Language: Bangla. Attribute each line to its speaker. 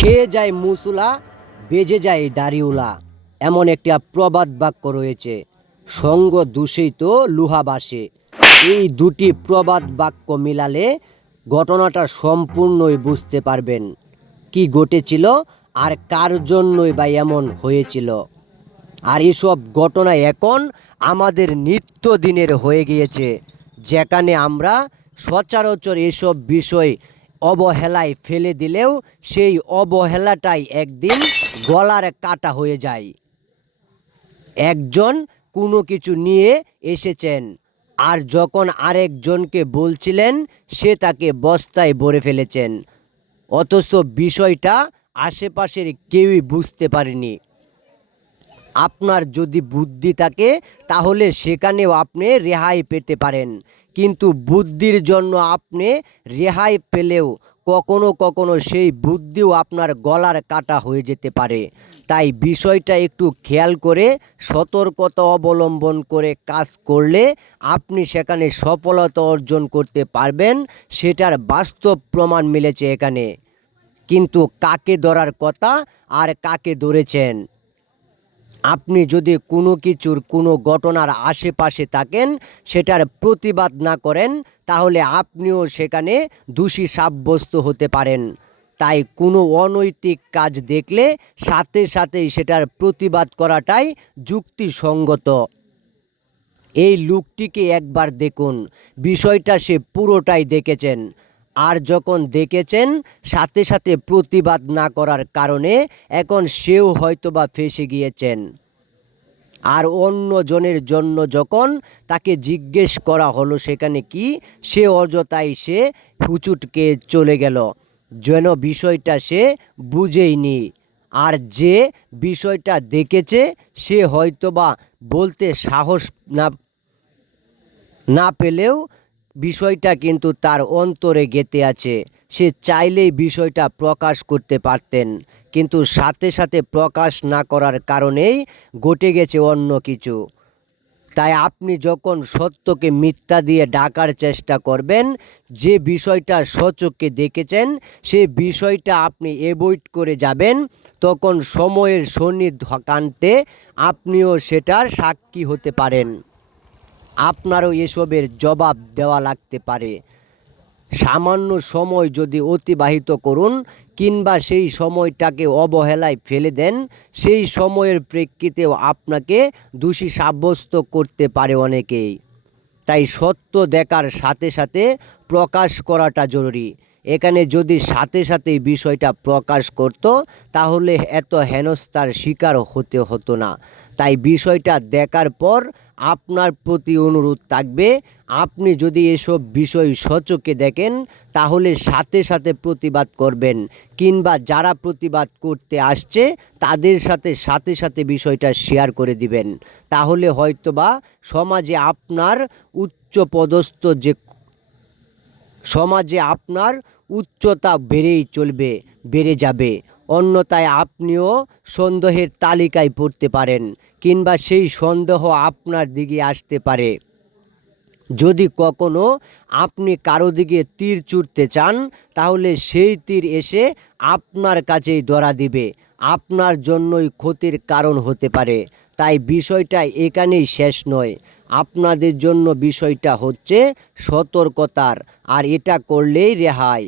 Speaker 1: খেয়ে যায় মুসুলা, বেজে যায় দাড়িউলা এমন একটা প্রবাদ বাক্য রয়েছে। সঙ্গ দূষিত লুহা বাসে। এই দুটি প্রবাদ বাক্য মিলালে ঘটনাটা সম্পূর্ণই বুঝতে পারবেন। কি ঘটেছিল আর কার জন্যই বা এমন হয়েছিল। আর এসব ঘটনা এখন আমাদের নিত্যদিনের হয়ে গিয়েছে। যেখানে আমরা সচরাচর এসব বিষয় অবহেলায় ফেলে দিলেও সেই অবহেলাটাই একদিন গলার কাটা হয়ে যায়। একজন কোনো কিছু নিয়ে এসেছেন আর যখন আরেকজনকে বলছিলেন, সে তাকে বস্তায় ভরে ফেলেছেন। অথচ বিষয়টা আশেপাশের কেউই বুঝতে পারেনি। আপনার যদি বুদ্ধি থাকে, তাহলে সেখানেও আপনি রেহাই পেতে পারেন। কিন্তু বুদ্ধির জন্য আপনি রেহাই পেলেও কখনো কখনো সেই বুদ্ধিও আপনার গলার কাটা হয়ে যেতে পারে। তাই বিষয়টা একটু খেয়াল করে সতর্কতা অবলম্বন করে কাজ করলে আপনি সেখানে সফলতা অর্জন করতে পারবেন, সেটার বাস্তব প্রমাণ মিলেছে এখানে। কিন্তু কাকে ধরার কথা আর কাকে ধরেছেন? আপনি যদি কোনো কিছুর কোনো ঘটনার আশেপাশে থাকেন, সেটার প্রতিবাদ না করেন, তাহলে আপনিও সেখানে দোষী সাব্যস্ত হতে পারেন। তাই কোনো অনৈতিক কাজ দেখলে সাথে সাথেই সেটার প্রতিবাদ করাটাই যুক্তিসঙ্গত। এই লুকটিকে একবার দেখুন। বিষয়টা সে পুরোটাই দেখেছেন। আর যখন দেখেছেন, সাথে সাথে প্রতিবাদ না করার কারণে এখন সেও হয়তোবা ফেসে গিয়েছেন। আর অন্য জনের জন্য যখন তাকে জিজ্ঞেস করা হলো সেখানে কি, সে অযথাই সে হুচুটকে চলে গেল। যেন বিষয়টা সে বুঝেইনি। আর যে বিষয়টা দেখেছে, সে হয়তোবা বলতে সাহস না না পেলেও বিষয়টা কিন্তু তার অন্তরে গেঁথে আছে। সে চাইলেই বিষয়টা প্রকাশ করতে পারতেন, কিন্তু সাথে সাথে প্রকাশ না করার কারণেই ঘটে গেছে অন্য কিছু। তাই আপনি যখন সত্যকে মিথ্যা দিয়ে ডাকার চেষ্টা করবেন, যে বিষয়টা সচক্ষে দেখেছেন, সে বিষয়টা আপনি অ্যাভয়েড করে যাবেন, তখন সময়ের সন্নিধানতে আপনিও সেটার সাক্ষী হতে পারেন। আপনারও এসবের জবাব দেওয়া লাগতে পারে। সামান্য সময় যদি অতিবাহিত করুন কিংবা সেই সময়টাকে অবহেলায় ফেলে দেন, সেই সময়ের প্রেক্ষিতেও আপনাকে দোষী সাব্যস্ত করতে পারে অনেকেই। তাই সত্য দেখার সাথে সাথে প্রকাশ করাটা জরুরি। এখানে যদি সাথে সাথে বিষয়টা প্রকাশ করত, তাহলে এত হেনস্থার শিকার হতে হতো না। তাই বিষয়টা দেখার পর আপনার প্রতি অনুরোধ থাকবে। আপনি যদি এসব বিষয় সচকে দেখেন, তাহলে সাথে সাথে প্রতিবাদ করবেন কিংবা যারা প্রতিবাদ করতে আসছে, তাদের সাথে সাথে সাথে বিষয়টা শেয়ার করে দিবেন। তাহলে হয়তোবা সমাজে আপনার উচ্চপদস্থ যে সমাজে আপনার উচ্চতা বেড়েই চলবে, বেড়ে যাবে। অন্যথায় আপনিও সন্দেহের তালিকায় পড়তে পারেন কিংবা সেই সন্দেহ আপনার দিকে আসতে পারে। যদি কখনো আপনি কারও দিকে তীর ছুটতে চান, তাহলে সেই তীর এসে আপনার কাছেই ধরা দিবে। আপনার জন্যই ক্ষতির কারণ হতে পারে। তাই বিষয়টা এখানেই শেষ নয়। আপনাদের জন্য বিষয়টা হচ্ছে সতর্কতার, আর এটা করলেই রেহাই।